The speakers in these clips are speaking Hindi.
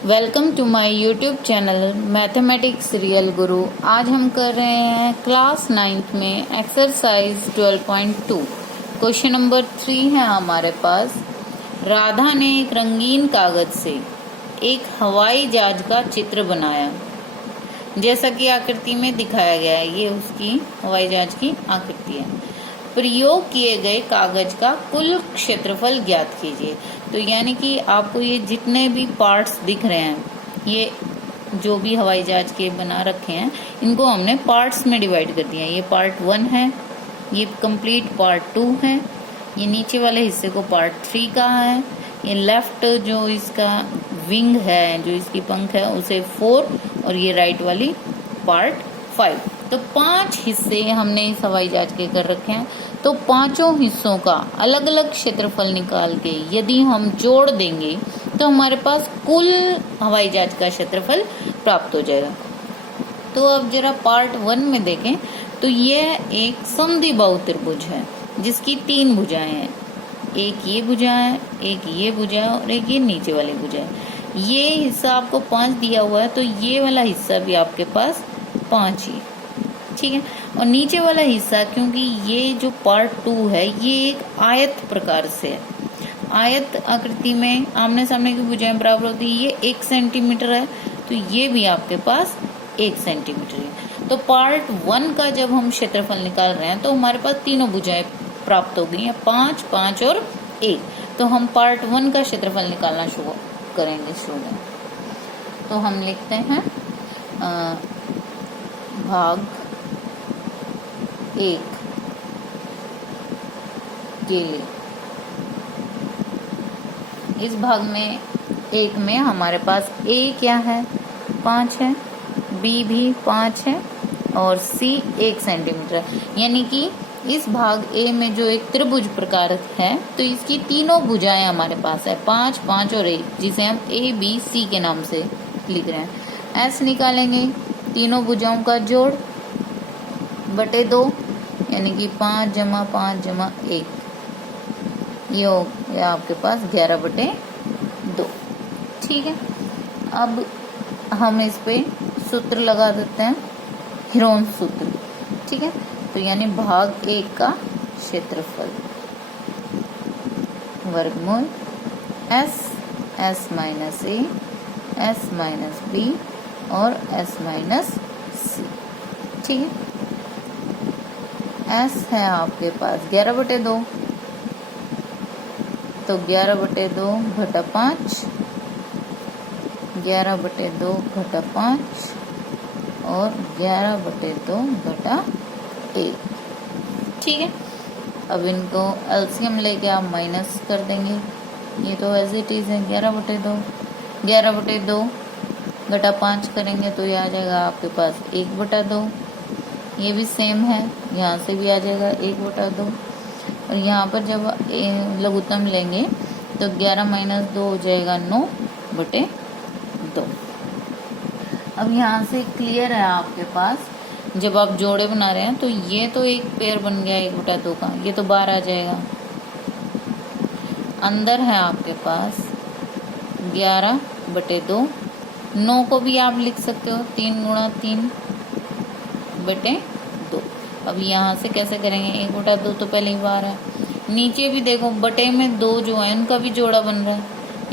Welcome to my YouTube channel mathematics real guru. आज हम कर रहे हैं क्लास 9th में एक्सरसाइज 12.2। क्वेश्चन नंबर 3 है हमारे पास। राधा ने एक रंगीन कागज से एक हवाई जहाज का चित्र बनाया, जैसा कि आकृति में दिखाया गया है। ये उसकी हवाई जहाज की आकृति है। प्रयोग किए गए कागज का कुल क्षेत्रफल ज्ञात कीजिए। तो यानी कि आपको ये जितने भी पार्ट्स दिख रहे हैं, ये जो भी हवाई जहाज के बना रखे हैं, इनको हमने पार्ट्स में डिवाइड कर दिया है। ये पार्ट 1 है, ये कंप्लीट पार्ट 2 है, ये नीचे वाले हिस्से को पार्ट 3 कहा है, ये लेफ्ट जो इसका विंग है, जो इसकी पंख है, उसे 4, और ये राइट वाली पार्ट 5। तो 5 हिस्से हमने इस हवाई जहाज के कर रखे हैं। तो पांचों हिस्सों का अलग अलग क्षेत्रफल निकाल के यदि हम जोड़ देंगे तो हमारे पास कुल हवाई जहाज का क्षेत्रफल प्राप्त हो जाएगा। तो अब जरा पार्ट 1 में देखें तो यह एक समद्विबाहु त्रिभुज है जिसकी 3 भुजाएं हैं। एक ये भुजा है, एक ये भुजा है और एक ये नीचे वाली भुजा है। ये हिस्सा आपको 5 दिया हुआ है, तो ये वाला हिस्सा भी आपके पास 5 ही, ठीक है। और नीचे वाला हिस्सा, क्योंकि ये जो पार्ट 2 है, ये एक आयत प्रकार से है। आयत आकृति में आमने सामने की भुजाएं बराबर होती है। ये 1 सेंटीमीटर है, तो ये भी आपके पास 1 सेंटीमीटर है। तो पार्ट 1 का जब हम क्षेत्रफल निकाल रहे हैं तो हमारे पास तीनों भुजाएं प्राप्त हो गई हैं, 5, 5 और 1। तो हम पार्ट 1 का क्षेत्रफल निकालना शुरू करेंगे स्टूडेंट। तो हम लिखते हैं भाग 1 के लिए। इस भाग में 1 में हमारे पास A क्या है, 5 है, B भी 5 है और C 1 सेंटीमीटर है। यानी कि इस भाग A में जो एक त्रिभुज प्रकार है, तो इसकी तीनों भुजाएं हमारे पास है, 5, 5 और 1, जिसे हम A B C के नाम से लिख रहे हैं। S निकालेंगे, तीनों भुजाओं का जोड़ बटे 2, यानी कि 5 जमा 5 जमा 1, ये हो गया आपके पास 11 बटे 2, ठीक है। अब हम इस पे सूत्र लगा देते हैं, हीरोन सूत्र, ठीक है। तो यानी भाग 1 का क्षेत्रफल वर्गमूल S minus A, S minus B और S माइनस C, ठीक है। S है आपके पास 11 बटे 2, तो 11 बटे 2 घटा 5, 11 बटे 2 घटा 5 और 11 बटे 2 घटा 1, ठीक है। अब इनको एलसीएम लेके आप माइनस कर देंगे। ये तो एज इट इज है 11 बटे 2, 11 बटे 2 घटा 5 करेंगे तो ये आ जाएगा आपके पास 1 बटा 2। ये भी सेम है, यहाँ से भी आ जाएगा 1 बटा 2। और यहाँ पर जब लघुत्तम लेंगे तो 11 माइनस 2 हो जाएगा 9 बटे 2। अब यहाँ से क्लियर है आपके पास, जब आप जोड़े बना रहे हैं तो ये तो एक पेयर बन गया 1 बटा 2 का, ये तो बाहर आ जाएगा। अंदर है आपके पास 11 बटे 2, 9 को भी आप लिख सकते हो 3 गुणा 3 बटे 2। अब यहाँ से कैसे करेंगे, 1 बटा 2 तो पहले ही बाहर है। नीचे भी देखो बटे में 2 जो है उनका भी जोड़ा बन रहा है,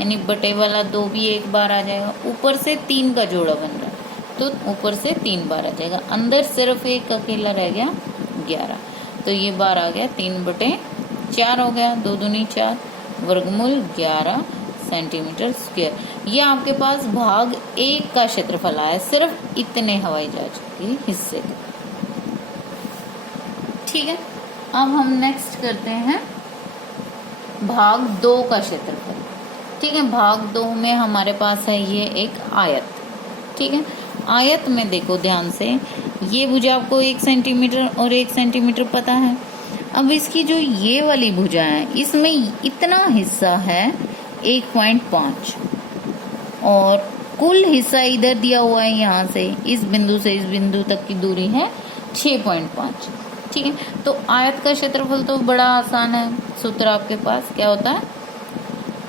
यानी बटे वाला 2 भी एक बार आ जाएगा। ऊपर से 3 का जोड़ा बन रहा है तो ऊपर से 3 बार आ जाएगा। अंदर सिर्फ एक अकेला रह गया 11, तो ये बार आ गया 3 बटे 4 हो गया, 2 दूनी 4, वर्गमूल 11 सेंटीमीटर स्क्वायर। ये आपके पास भाग 1 का क्षेत्रफल आया, सिर्फ इतने हवाई जहाज के हिस्से का, ठीक है। अब हम नेक्स्ट करते हैं भाग 2 का क्षेत्रफल, ठीक है। भाग 2 में हमारे पास है ये एक आयत, ठीक है। आयत में देखो ध्यान से, ये भुजा आपको 1 सेंटीमीटर और 1 सेंटीमीटर पता है। अब इसकी जो ये वाली भुजा है, इसमें इतना हिस्सा है 1.5 और कुल हिस्सा इधर दिया हुआ है, यहाँ से इस बिंदु से इस बिंदु तक की दूरी है 6.5, ठीक है। तो आयत का क्षेत्रफल तो बड़ा आसान है, सूत्र आपके पास क्या होता है,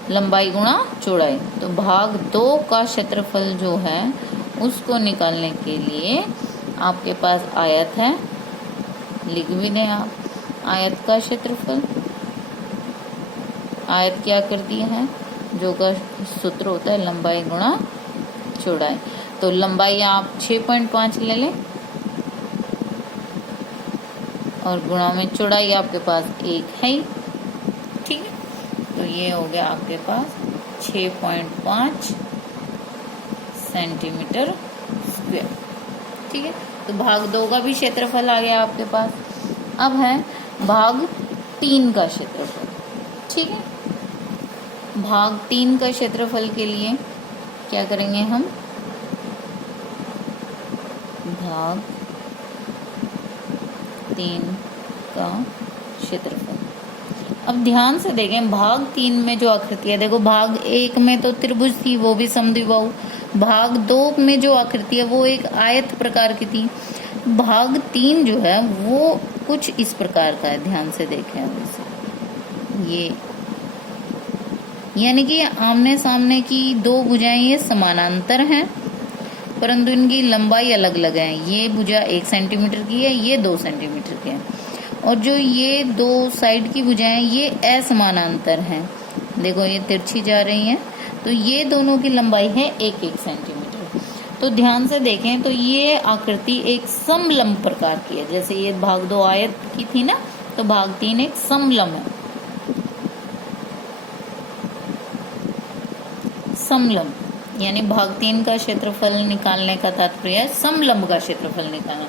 लंबाई गुणा चौड़ाई। तो भाग 2 का क्षेत्रफल जो है उसको निकालने के लिए आपके पास आयत है, लिख भी दें आप। आयत का क्षेत्रफल, आयत की आकृति है जो का सूत्र होता है लंबाई गुणा चौड़ाई। तो लंबाई आप 6.5 ले लें और गुणा में चौड़ाई आपके पास 1 है ही, ठीक है। तो ये हो गया आपके पास 6.5 सेंटीमीटर स्क्वायर, ठीक है। तो भाग 2 का भी क्षेत्रफल आ गया आपके पास। अब है भाग 3 का क्षेत्रफल, ठीक है। भाग 3 का क्षेत्रफल के लिए क्या करेंगे हम, भाग 3 का क्षेत्रफल। अब ध्यान से देखें, भाग 3 में जो आकृति है, देखो भाग 1 में तो त्रिभुज थी, वो भी समद्विबाहु। भाग 2 में जो आकृति है वो एक आयत प्रकार की थी। भाग 3 जो है वो कुछ इस प्रकार का है, ध्यान से देखें। अब इसे ये यानी कि आमने सामने की दो भुजाएं ये समानांतर हैं, परंतु इनकी लंबाई अलग अलग है। ये भुजा 1 सेंटीमीटर की है, ये 2 सेंटीमीटर की है। और जो ये दो साइड की भुजाएं ये असमानांतर हैं, देखो ये तिरछी जा रही हैं, तो ये दोनों की लंबाई है 1-1 सेंटीमीटर। तो ध्यान से देखें तो ये आकृति एक समलंब प्रकार की है। जैसे ये भाग 2 आयत की थी ना, तो भाग 3 एक समलंब है। समलंब यानी भाग 3 का क्षेत्रफल निकालने का तात्पर्य है समलंब का क्षेत्रफल निकालना।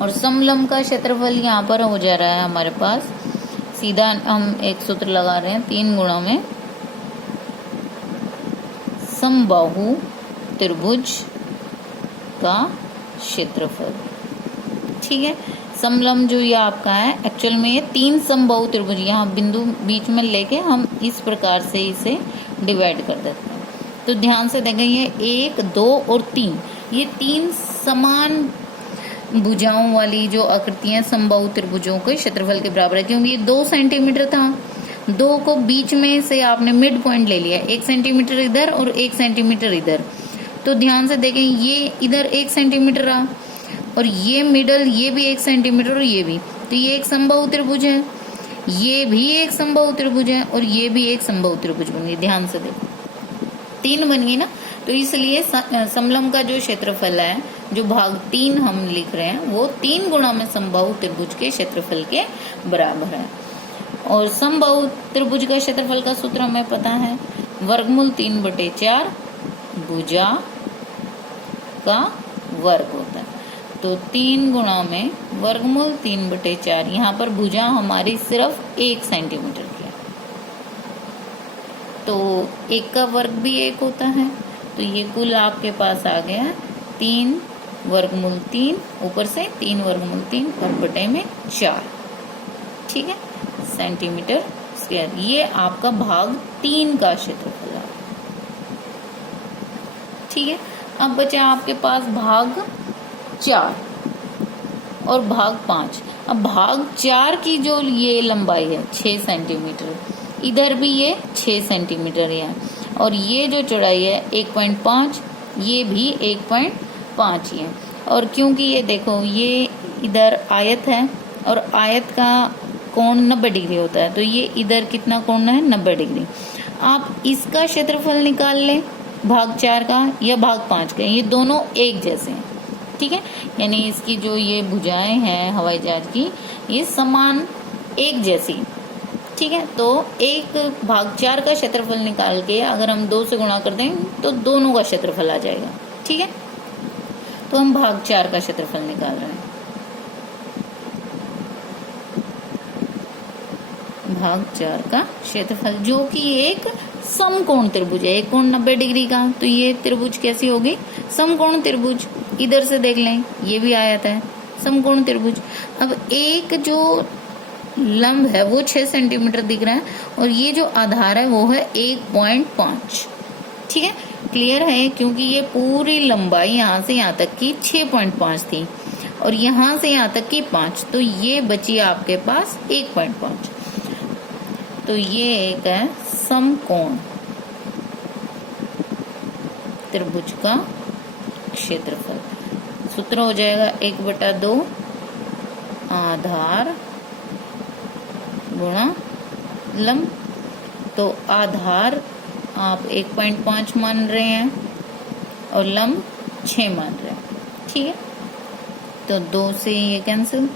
और समलंब का क्षेत्रफल यहाँ पर हो जा रहा है हमारे पास, सीधा हम एक सूत्र लगा रहे हैं, 3 गुणा में समबाहु त्रिभुज का क्षेत्रफल, ठीक है। समलंब जो ये आपका है, एक्चुअल में ये 3 समबाहु त्रिभुज, यहाँ बिंदु बीच में लेके हम इस प्रकार से इसे डिवाइड कर देते हैं। तो ध्यान से देखें, ये 1, 2 और 3, ये 3 समान भुजाओं वाली जो आकृतियां समबाहु त्रिभुजों के क्षेत्रफल के बराबर है। क्योंकि ये 2 सेंटीमीटर था, 2 को बीच में से आपने मिड पॉइंट ले लिया, 1 सेंटीमीटर इधर और 1 सेंटीमीटर इधर। तो ध्यान से देखें, ये इधर 1 सेंटीमीटर रहा और ये मिडल, ये भी 1 सेंटीमीटर और ये भी, तो ये एक समबाहु त्रिभुज है, ये भी एक समबाहु त्रिभुज है और ये भी एक समबाहु त्रिभुज बन गई। ध्यान से देखो, 3 बन गई ना। तो इसलिए समलंब का जो क्षेत्रफल है, जो भाग 3 हम लिख रहे हैं, वो 3 गुणा में समबाहु त्रिभुज के क्षेत्रफल के बराबर है। और समबाहु त्रिभुज का क्षेत्रफल का सूत्र हमें पता है, वर्गमूल 3/4 भुजा का वर्ग होता है। तो 3 गुणा में वर्गमूल 3/4, यहाँ पर भुजा हमारी सिर्फ 1 सेंटीमीटर की है, तो 1 का वर्ग भी 1 होता है। तो ये कुल आपके पास आ गया 3 वर्गमूल 3, ऊपर से 3 वर्गमूल 3 और बटे में 4, ठीक है, सेंटीमीटर स्क्वायर। ये आपका भाग 3 का क्षेत्रफल है, ठीक है। अब बचा आपके पास भाग 4 और भाग 5। अब भाग 4 की जो ये लंबाई है 6 सेंटीमीटर, इधर भी ये 6 सेंटीमीटर है, और ये जो चौड़ाई है 1.5, ये भी 1.5 ही है। और क्योंकि ये देखो, ये इधर आयत है और आयत का कोण 90 डिग्री होता है, तो ये इधर कितना कोण है, 90 डिग्री। आप इसका क्षेत्रफल निकाल लें, भाग 4 का या भाग 5 का, ये दोनों एक जैसे हैं, ठीक है। यानी इसकी जो ये भुजाएं हैं हवाई जहाज की, ये समान एक जैसी, ठीक है। तो एक भाग 4 का क्षेत्रफल निकाल के अगर हम 2 से गुणा कर दें तो दोनों का क्षेत्रफल आ जाएगा, ठीक है। तो हम भाग 4 का क्षेत्रफल निकाल रहे हैं। भाग 4 का क्षेत्रफल, जो कि एक समकोण त्रिभुज है, एक कोण 90 डिग्री का, तो ये त्रिभुज कैसी होगी, समकोण त्रिभुज। इधर से देख लें, ये भी आयत है, समकोण त्रिभुज। अब एक जो लंब है वो 6 सेंटीमीटर दिख रहा है और ये जो आधार है वो है 1.5, ठीक है। क्लियर है, क्योंकि ये पूरी लंबाई यहाँ से यहाँ तक की 6.5 थी और यहाँ से यहाँ तक की 5, तो ये बची आपके पास 1.5। तो ये एक है समकोण त्रिभुज का क्षेत्रफल। सूत्र हो जाएगा 1/2 आधार गुणा लंब। तो आधार आप 1.5 मान रहे हैं और लंब 6 मान रहे हैं, ठीक है। तो 2 से ये कैंसिल,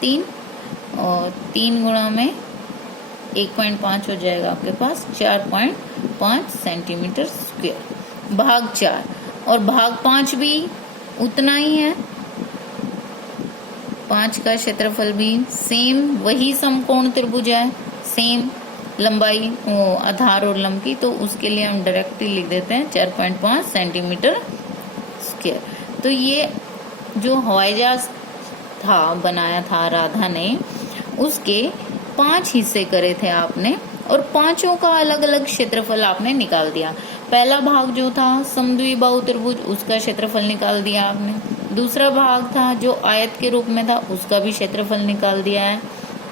3 और 3 गुणा में 1.5 हो जाएगा आपके पास 4.5 सेंटीमीटर स्क्वायर भाग 4, और भाग 5 भी उतना ही है। 5 का क्षेत्रफल भी सेम वही समकोण त्रिभुज है, सेम लंबाई आधार और लंब की, तो उसके लिए हम डायरेक्टली लिख देते हैं 4.5 सेंटीमीटर स्क्वायर। तो ये जो हवाई जहाज था बनाया था राधा ने, उसके 5 हिस्से करे थे आपने, और पांचों का अलग अलग क्षेत्रफल आपने निकाल दिया। पहला भाग जो था समद्विबाहु त्रिभुज, उसका क्षेत्रफल निकाल दिया आपने। दूसरा भाग था जो आयत के रूप में था, उसका भी क्षेत्रफल निकाल दिया है,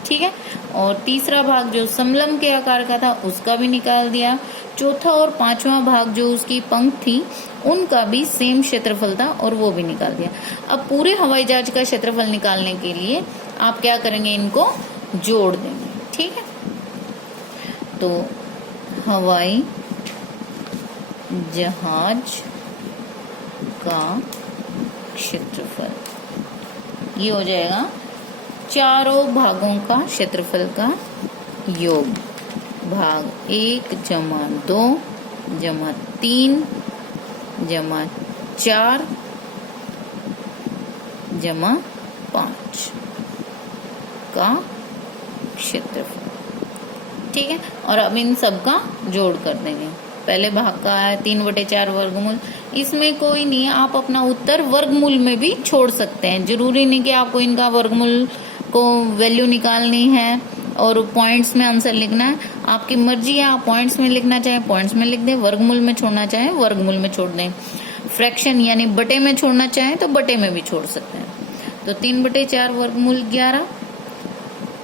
ठीक है। और तीसरा भाग जो समलंब के आकार का था, उसका भी निकाल दिया। चौथा और पांचवा भाग जो उसकी पंख थी, उनका भी सेम क्षेत्रफल था और वो भी निकाल दिया। अब पूरे हवाई जहाज का क्षेत्रफल निकालने के लिए आप क्या करेंगे, इनको जोड़ देंगे, ठीक है। तो हवाई जहाज का क्षेत्रफल ये हो जाएगा चारों भागों का क्षेत्रफल का योग, भाग 1 जमा 2 जमा 3 जमा 4 जमा 5 का क्षेत्रफल, ठीक है। और अब इन सब का जोड़ कर देंगे। पहले भाग का है 3/4 वर्गमूल, इसमें कोई नहीं है, आप अपना उत्तर वर्गमूल में भी छोड़ सकते हैं। जरूरी नहीं कि आपको इनका वर्गमूल को वैल्यू निकालनी है और पॉइंट्स में आंसर लिखना है, आपकी मर्जी है। आप पॉइंट्स में लिखना चाहे पॉइंट्स में लिख दें, वर्गमूल में छोड़ना चाहे वर्गमूल में छोड़ दें, फ्रैक्शन यानी बटे में छोड़ना चाहे तो बटे में भी छोड़ सकते हैं। तो 3/4 वर्गमूल 11,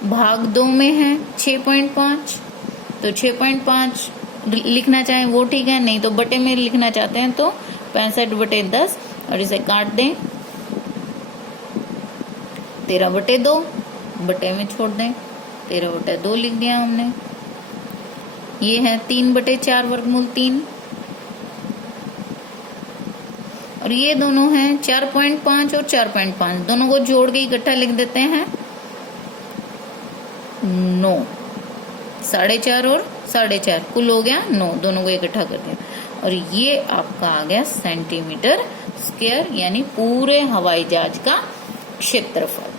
भाग 2 में है 6.5, तो 6.5 लिखना चाहे वो ठीक है, नहीं तो बटे में लिखना चाहते हैं तो 65/10, और इसे काट दें 13/2, बटे में छोड़ दें 13/2 लिख दिया हमने। ये है 3/4 वर्गमूल 3, और ये दोनों हैं 4.5 और 4.5, दोनों को जोड़ के इकट्ठा लिख देते हैं 9, 4.5 और 4.5 कुल हो गया 9, दोनों को इकट्ठा कर दिया, और ये आपका आ गया सेंटीमीटर स्क्वायर, यानी पूरे हवाई जहाज का क्षेत्रफल।